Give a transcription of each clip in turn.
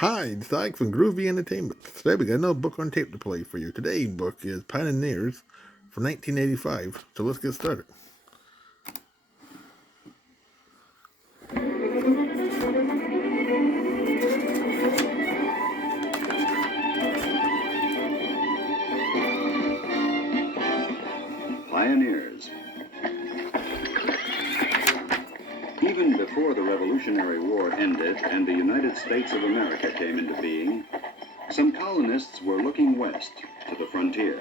Hi, it's Ike from Groovy Entertainment. Today we got another book on tape to play for you. Today's book is Pioneers from 1985. So let's get started. Pioneers. Even before the Revolutionary War ended and the United States of America came into being, some colonists were looking west to the frontier.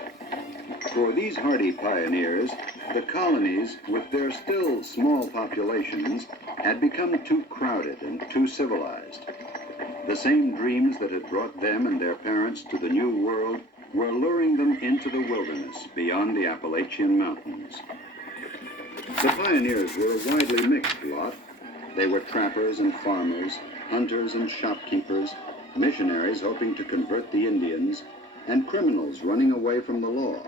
For these hardy pioneers, the colonies, with their still small populations, had become too crowded and too civilized. The same dreams that had brought them and their parents to the New World were luring them into the wilderness beyond the Appalachian Mountains. The pioneers were a widely mixed lot. They were trappers and farmers, hunters and shopkeepers, missionaries hoping to convert the Indians, and criminals running away from the law.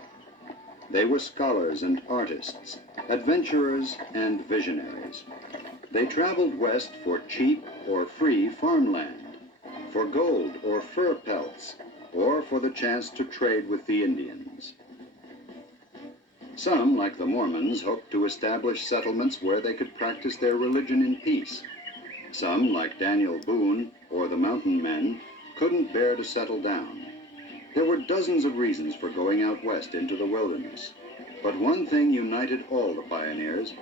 They were scholars and artists, adventurers and visionaries. They traveled west for cheap or free farmland, for gold or fur pelts, or for the chance to trade with the Indians. Some, like the Mormons, hoped to establish settlements where they could practice their religion in peace. Some, like Daniel Boone or the Mountain Men, couldn't bear to settle down. There were dozens of reasons for going out west into the wilderness. But one thing united all the pioneers.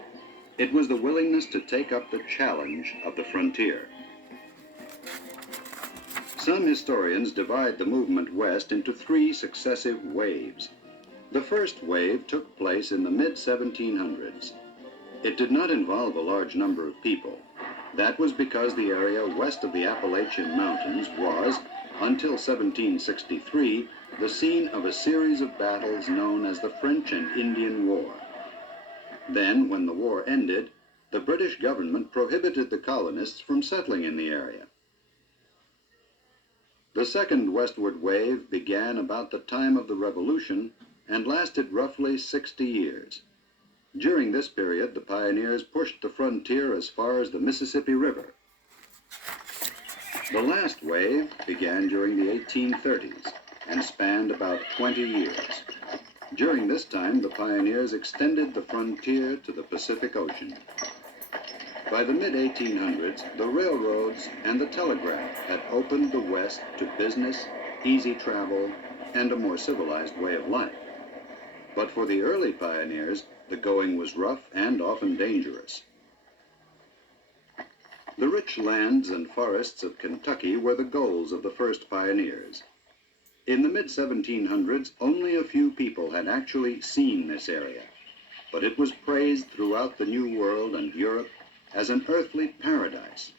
It was the willingness to take up the challenge of the frontier. Some historians divide the movement west into three successive waves. The first wave took place in the mid-1700s. It did not involve a large number of people. That was because the area west of the Appalachian Mountains was, until 1763, the scene of a series of battles known as the French and Indian War. Then, when the war ended, the British government prohibited the colonists from settling in the area. The second westward wave began about the time of the Revolution and lasted roughly 60 years. During this period, the pioneers pushed the frontier as far as the Mississippi River. The last wave began during the 1830s and spanned about 20 years. During this time, the pioneers extended the frontier to the Pacific Ocean. By the mid-1800s, the railroads and the telegraph had opened the West to business, easy travel, and a more civilized way of life. But for the early pioneers, the going was rough and often dangerous. The rich lands and forests of Kentucky were the goals of the first pioneers. In the mid-1700s, only a few people had actually seen this area, but it was praised throughout the New World and Europe as an earthly paradise.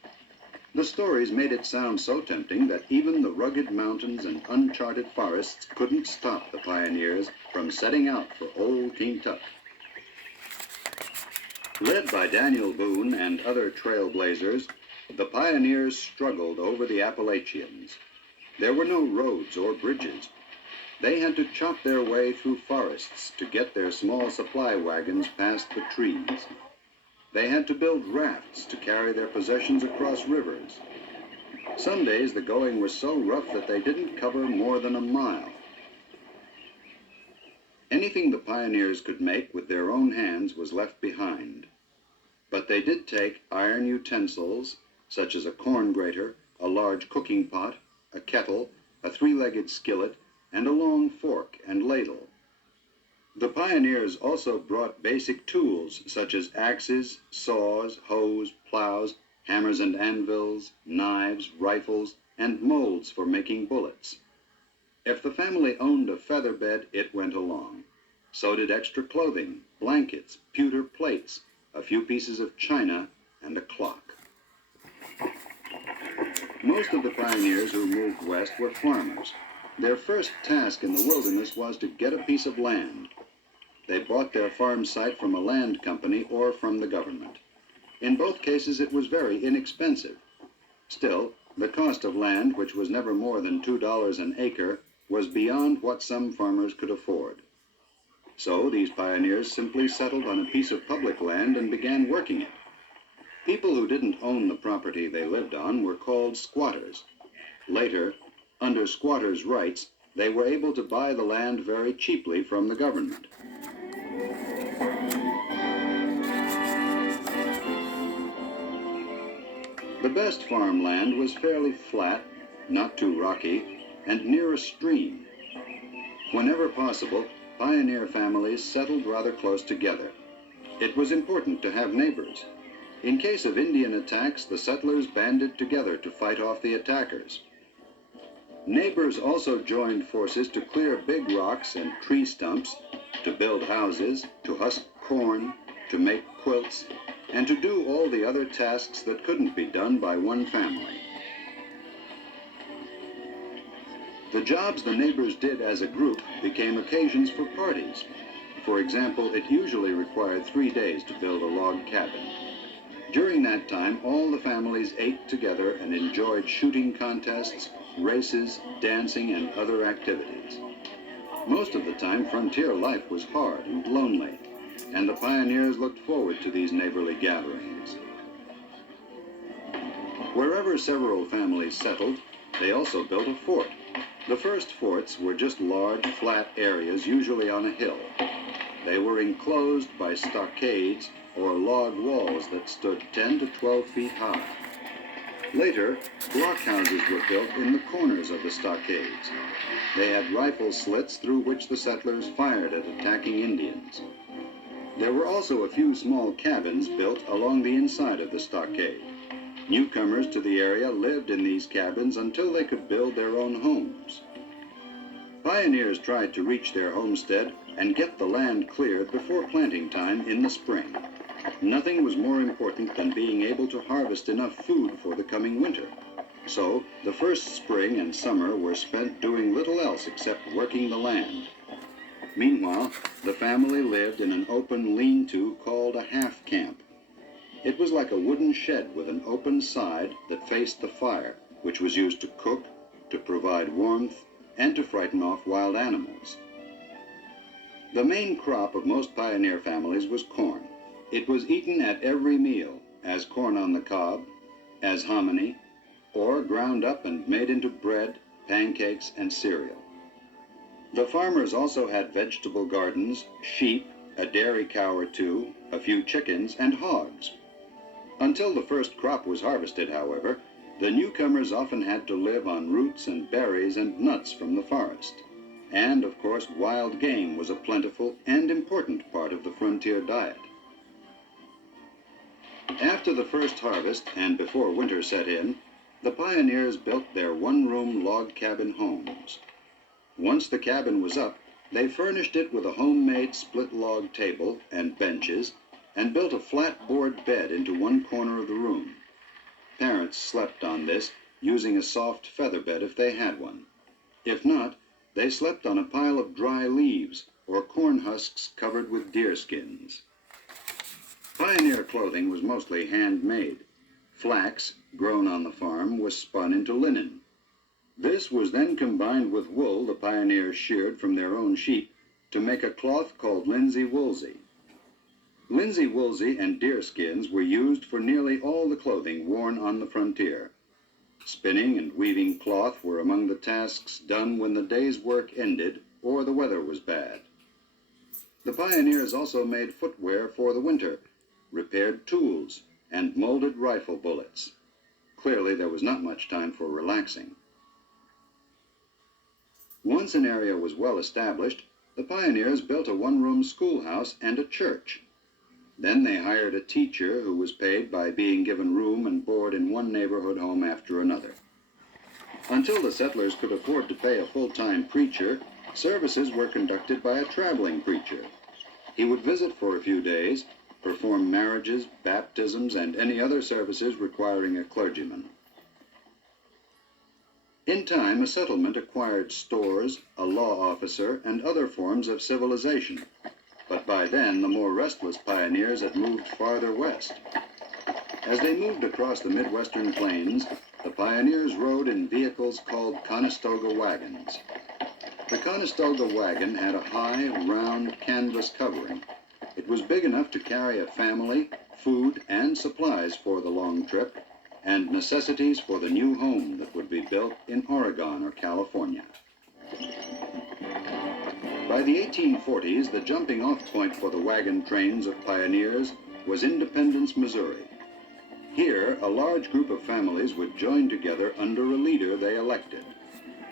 The stories made it sound so tempting that even the rugged mountains and uncharted forests couldn't stop the pioneers from setting out for Old Kentucky. Led by Daniel Boone and other trailblazers, the pioneers struggled over the Appalachians. There were no roads or bridges. They had to chop their way through forests to get their small supply wagons past the trees. They had to build rafts to carry their possessions across rivers. Some days the going was so rough that they didn't cover more than a mile. Anything the pioneers could make with their own hands was left behind. But they did take iron utensils, such as a corn grater, a large cooking pot, a kettle, a three-legged skillet, and a long fork and ladle. The pioneers also brought basic tools such as axes, saws, hoes, plows, hammers and anvils, knives, rifles, and molds for making bullets. If the family owned a feather bed, it went along. So did extra clothing, blankets, pewter plates, a few pieces of china, and a clock. Most of the pioneers who moved west were farmers. Their first task in the wilderness was to get a piece of land. They bought their farm site from a land company or from the government. In both cases, it was very inexpensive. Still, the cost of land, which was never more than $2 an acre, was beyond what some farmers could afford. So these pioneers simply settled on a piece of public land and began working it. People who didn't own the property they lived on were called squatters. Later, under squatters' rights, they were able to buy the land very cheaply from the government. The best farmland was fairly flat, not too rocky, and near a stream. Whenever possible, pioneer families settled rather close together. It was important to have neighbors. In case of Indian attacks, the settlers banded together to fight off the attackers. Neighbors also joined forces to clear big rocks and tree stumps, to build houses, to husk corn, to make quilts, and to do all the other tasks that couldn't be done by one family. The jobs the neighbors did as a group became occasions for parties. For example, it usually required 3 days to build a log cabin. During that time, all the families ate together and enjoyed shooting contests, races, dancing, and other activities. Most of the time, frontier life was hard and lonely, and the pioneers looked forward to these neighborly gatherings. Wherever several families settled, they also built a fort. The first forts were just large, flat areas, usually on a hill. They were enclosed by stockades or log walls that stood 10 to 12 feet high. Later, blockhouses were built in the corners of the stockades. They had rifle slits through which the settlers fired at attacking Indians. There were also a few small cabins built along the inside of the stockade. Newcomers to the area lived in these cabins until they could build their own homes. Pioneers tried to reach their homestead and get the land cleared before planting time in the spring. Nothing was more important than being able to harvest enough food for the coming winter. So, the first spring and summer were spent doing little else except working the land. Meanwhile, the family lived in an open lean-to called a half camp. It was like a wooden shed with an open side that faced the fire, which was used to cook, to provide warmth, and to frighten off wild animals. The main crop of most pioneer families was corn. It was eaten at every meal, as corn on the cob, as hominy, or ground up and made into bread, pancakes, and cereal. The farmers also had vegetable gardens, sheep, a dairy cow or two, a few chickens, and hogs. Until the first crop was harvested, however, the newcomers often had to live on roots and berries and nuts from the forest. And, of course, wild game was a plentiful and important part of the frontier diet. After the first harvest, and before winter set in, the pioneers built their one-room log cabin homes. Once the cabin was up, they furnished it with a homemade split log table and benches, and built a flat board bed into one corner of the room. Parents slept on this, using a soft feather bed if they had one. If not, they slept on a pile of dry leaves or corn husks covered with deer skins. Pioneer clothing was mostly handmade. Flax, grown on the farm, was spun into linen. This was then combined with wool the pioneers sheared from their own sheep to make a cloth called linsey-woolsey. Linsey-woolsey and deer skins were used for nearly all the clothing worn on the frontier. Spinning and weaving cloth were among the tasks done when the day's work ended or the weather was bad. The pioneers also made footwear for the winter, repaired tools, and molded rifle bullets. Clearly, there was not much time for relaxing. Once an area was well established, the pioneers built a one-room schoolhouse and a church. Then they hired a teacher who was paid by being given room and board in one neighborhood home after another. Until the settlers could afford to pay a full-time preacher, services were conducted by a traveling preacher. He would visit for a few days, perform marriages, baptisms, and any other services requiring a clergyman. In time, a settlement acquired stores, a law officer, and other forms of civilization. But by then, the more restless pioneers had moved farther west. As they moved across the Midwestern plains, the pioneers rode in vehicles called Conestoga wagons. The Conestoga wagon had a high, round canvas covering. It was big enough to carry a family, food, and supplies for the long trip, and necessities for the new home that would be built in Oregon or California. By the 1840s, the jumping-off point for the wagon trains of pioneers was Independence, Missouri. Here, a large group of families would join together under a leader they elected.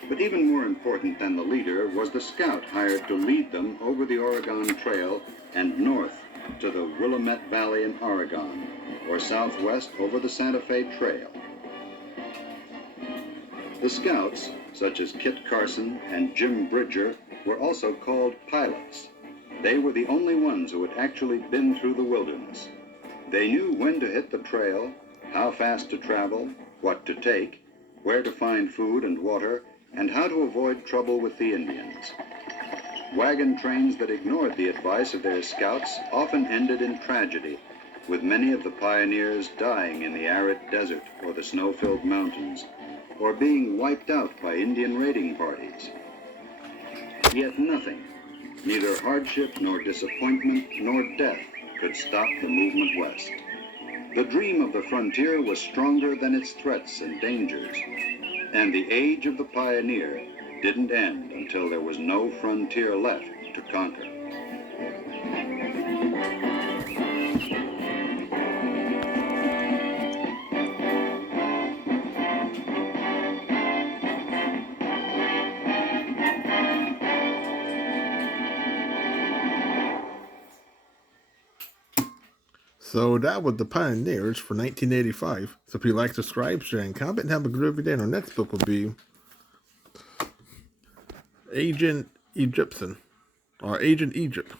But even more important than the leader was the scout hired to lead them over the Oregon Trail and north to the Willamette Valley in Oregon, or southwest over the Santa Fe Trail. The scouts, such as Kit Carson and Jim Bridger, were also called pilots. They were the only ones who had actually been through the wilderness. They knew when to hit the trail, how fast to travel, what to take, where to find food and water, and how to avoid trouble with the Indians. Wagon trains that ignored the advice of their scouts often ended in tragedy, with many of the pioneers dying in the arid desert or the snow-filled mountains, or being wiped out by Indian raiding parties. Yet nothing, neither hardship nor disappointment nor death, could stop the movement west. The dream of the frontier was stronger than its threats and dangers, and the age of the pioneer didn't end until there was no frontier left to conquer. So that was the Pioneers for 1985. So if you like, subscribe, share, and comment, and have a groovy day. And our next book will be Agent Egyptian, or Agent Egypt.